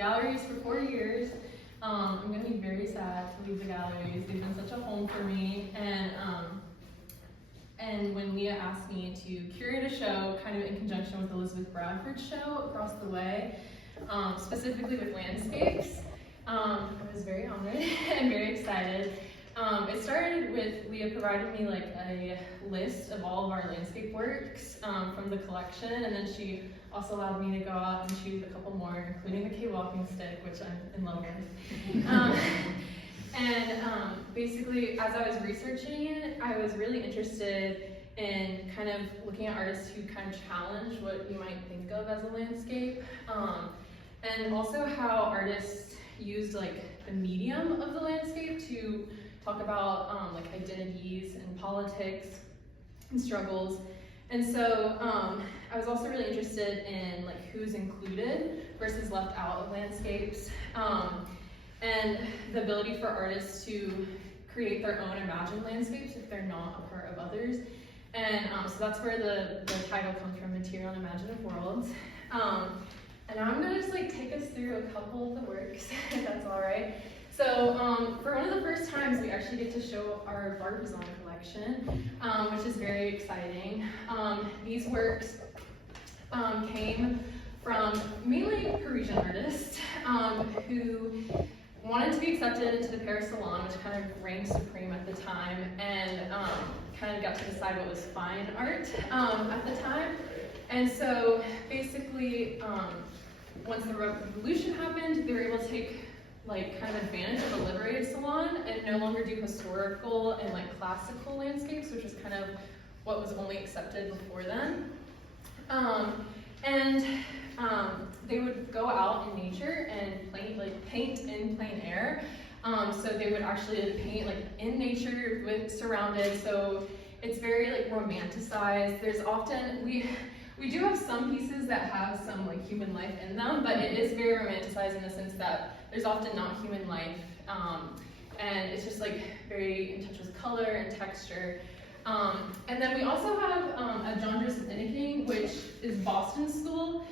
galleries for 4 years. I'm going to be very sad to leave the galleries. They've been such a home for me. And when Leah asked me to curate a show, kind of in conjunction with Elizabeth Bradford's show across the way, specifically with landscapes, I was very honored and very excited. It started with Leah providing me like a list of all of our landscape works from the collection, and then she also allowed me to go out and choose a couple more, including the K walking stick, which I'm in love with. Basically, as I was researching it, I was really interested in kind of looking at artists who kind of challenge what you might think of as a landscape, and also how artists used like the medium of the landscape to talk about like identities and politics and struggles. And so I was also really interested in like who's included versus left out of landscapes, and the ability for artists to create their own imagined landscapes if they're not a part of others. And so that's where the title comes from, Material and Imaginative Worlds. And I'm gonna just like take us through a couple of the works, if that's all right. So for one of the first times, we actually get to show our Barbizon collection, which is very exciting. These works came from mainly Parisian artists who wanted to be accepted into the Paris Salon, which kind of reigned supreme at the time, and kind of got to decide what was fine art at the time. And so basically, once the revolution happened, they were able to take like kind of advantage of a liberated salon and no longer do historical and like classical landscapes, which was kind of what was only accepted before then. They would go out in nature and paint in plain air. So they would actually paint like in nature with surrounded. So it's very like romanticized. There's often we do have some pieces that have some like human life in them, but it is very romanticized in the sense that there's often not human life, and it's just like very in touch with color and texture. And then we also have a genres of mimicking, which is Boston School,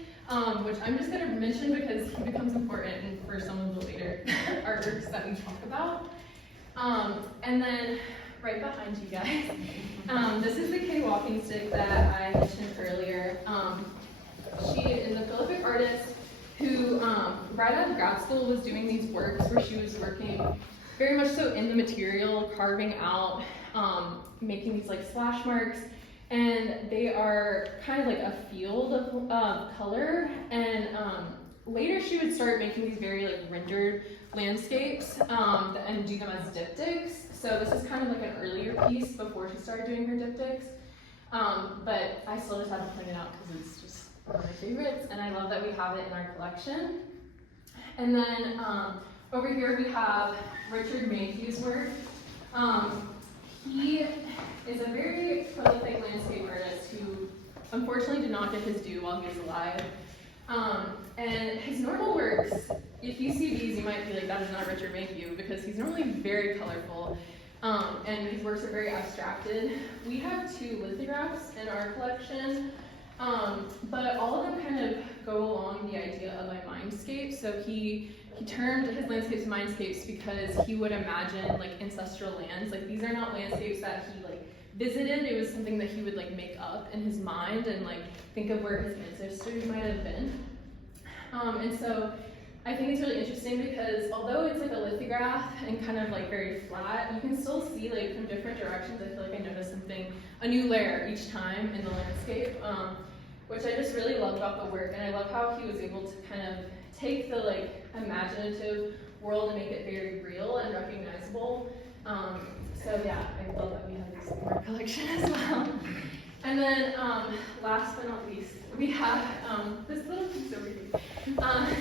which I'm just going to mention because he becomes important for some of the later artworks that we talk about. And then right behind you guys, this is the K walking stick that I mentioned earlier. She is a prolific artist who, right out of grad school, was doing these works where she was working very much so in the material, carving out, making these like slash marks, and they are kind of like a field of color. And later she would start making these very like rendered landscapes and do them as diptychs. So this is kind of like an earlier piece before she started doing her diptychs. But I still just had to point it out because it's just one of my favorites, and I love that we have it in our collection. And then over here we have Richard Mayhew's work. He is a very prolific landscape artist who unfortunately did not get his due while he was alive. And his normal works, if you see these, you might be like, that is not Richard Mayhew, because he's normally very colorful, and his works are very abstracted. We have 2 lithographs in our collection, but all of them kind of go along the idea of a mindscape. So he termed his landscapes mindscapes because he would imagine like ancestral lands. Like these are not landscapes that he like visited. It was something that he would like make up in his mind and like think of where his ancestors might have been. And so I think it's really interesting because although it's like a lithograph and kind of like very flat, you can still see like from different directions. I feel like I noticed a new layer each time in the landscape, which I just really love about the work. And I love how he was able to kind of take the like imaginative world and make it very real and recognizable. So yeah, I love that we have this in our collection as well. And then last but not least, we have this little piece over here.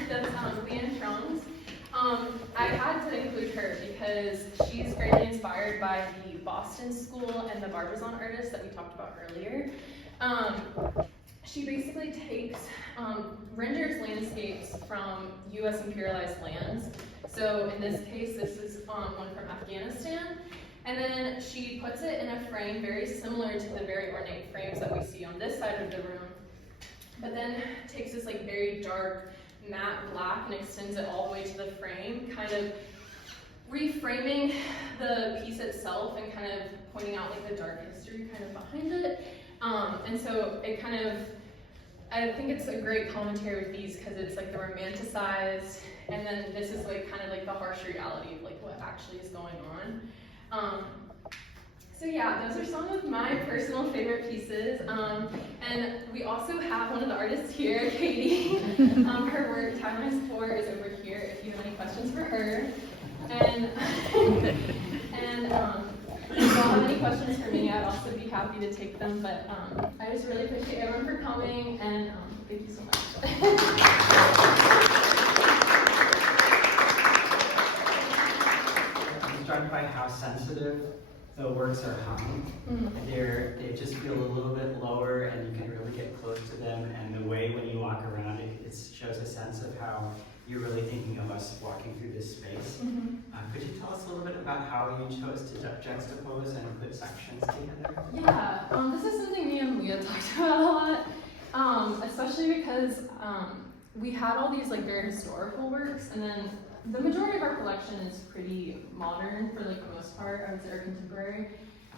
That's Leanne Trung's. I had to include her because she's greatly inspired by the Boston School and the Barbizon artists that we talked about earlier. She basically takes, renders landscapes from US imperialized lands. So in this case, this is one from Afghanistan. And then she puts it in a frame very similar to the very ornate frames that we see on this side of the room. But then takes this like very dark, matte black and extends it all the way to the frame, kind of reframing the piece itself and kind of pointing out like the dark history kind of behind it. And so it kind of, I think it's a great commentary with these because it's like the romanticized, and then this is like kind of like the harsh reality of like what actually is going on. So yeah, those are some of my personal favorite pieces. And we also have one of the artists here, Katie. Her work, Time Minus 4, is over here if you have any questions for her. And if you all have any questions for me, I'd also be happy to take them. But I just really appreciate everyone for coming, and thank you so much. I'm struck by how sensitive the works are hung. They just feel a little bit lower, and you can really get close to them. And the way when you walk around it shows a sense of how you're really thinking of us walking through this space. Could you tell us a little bit about how you chose to juxtapose and put sections together? Yeah, this is something me and Leah talked about a lot, especially because we had all these like very historical works, and then the majority of our collection is pretty modern for like the most part, I would say, or contemporary.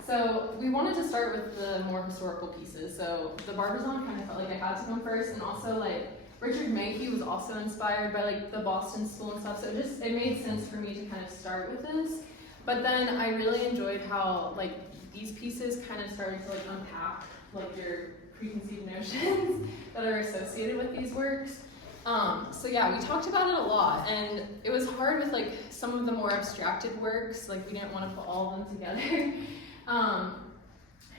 So we wanted to start with the more historical pieces. So the Barbizon kind of felt like I had to come first, and also like Richard Mayhew was also inspired by like the Boston School and stuff, so it made sense for me to kind of start with this. But then I really enjoyed how like these pieces kind of started to like unpack like your preconceived notions that are associated with these works. So yeah, we talked about it a lot, and it was hard with like some of the more abstracted works, like we didn't want to put all of them together.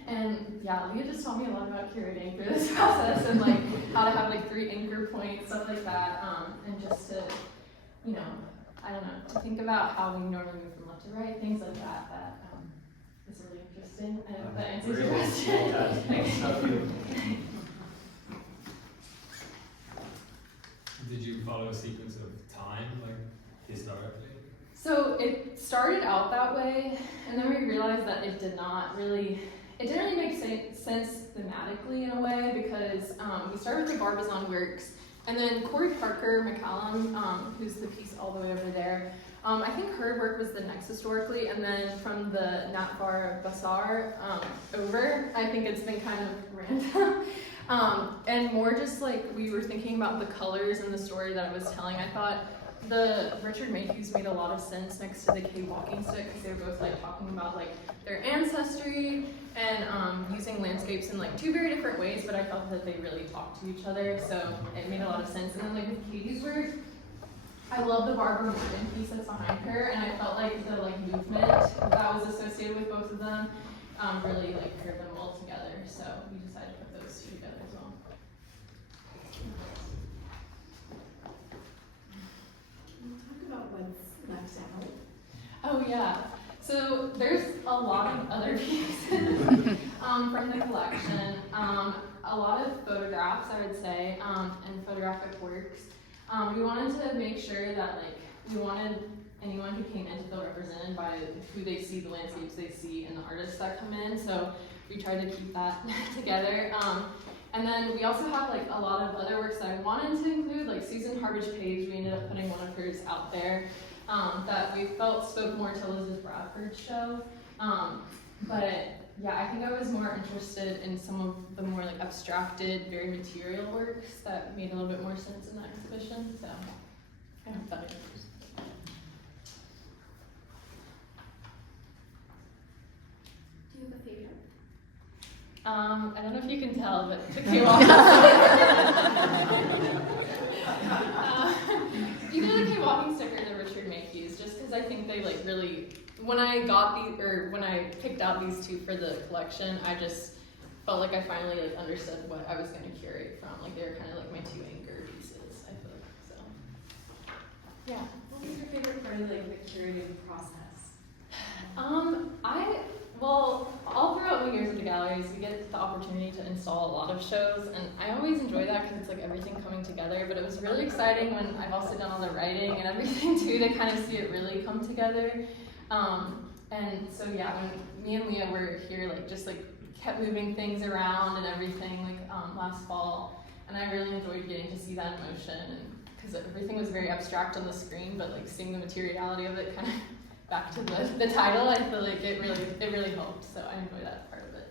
And yeah, Leah just taught me a lot about curating through this process, and like how to have like 3 anchor points, stuff like that, and just to, you know, I don't know, to think about how we normally move from left to right, things like that, is really interesting. I hope that answers your question. Did you follow a sequence of time, like historically? So it started out that way, and then we realized that it didn't really make sense thematically in a way, because we started with the Barbizon works, and then Corey Parker McCallum, who's the piece all the way over there, I think her work was the next historically, and then from the Natvar Bazaar over, I think it's been kind of random. And more just like we were thinking about the colors and the story that I was telling. I thought the Richard Mayhews made a lot of sense next to the K walking stick, because they were both like talking about like their ancestry and using landscapes in like 2 very different ways, but I felt that they really talked to each other, so it made a lot of sense. And then like with Katie's work, I love the Barbara Morgan piece that's behind her, and I felt like the like movement that was associated with both of them really like paired them well together, so we decided to put those 2 together as well. Can you talk about what's left out? Oh yeah, so there's a lot of other pieces from the collection, a lot of photographs, I would say, and photographic works. We wanted to make sure that like we wanted anyone who came in to feel represented by who they see, the landscapes they see, and the artists that come in. So we tried to keep that together. And then we also have like a lot of other works that I wanted to include, like Susan Harbage Page. We ended up putting one of hers out there that we felt spoke more to Elizabeth Bradford's show. But yeah, I think I was more interested in some of the more like abstracted, very material works that made a little bit more sense in that exhibition. So I hope that answers. Do you have a favorite? I don't know if you can tell, but the K-walk. Either the K-walking stick or the Richard Mayhews, just because I think they like really. When I picked out these 2 for the collection, I just felt like I finally like understood what I was going to curate from. Like they were kind of like my 2 anchor pieces, I feel like. So yeah. What was your favorite part of like the curating process? Well, all throughout my years at the galleries, we get the opportunity to install a lot of shows, and I always enjoy that because it's like everything coming together, but it was really exciting when I've also done all the writing and everything too, to kind of see it really come together. And so yeah, when me and Leah were here, like just like kept moving things around and everything, like last fall, and I really enjoyed getting to see that in motion and because everything was very abstract on the screen, but like seeing the materiality of it kind of back to the title, I feel like it really helped. So I enjoy that part of it.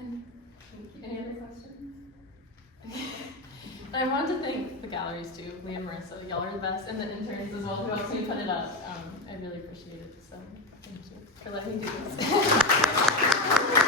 And any other questions? I want to thank the galleries too, Lee and Marissa. Y'all are the best, and the interns as well who helped me put it up. I really appreciate it. So thank you for letting me do this.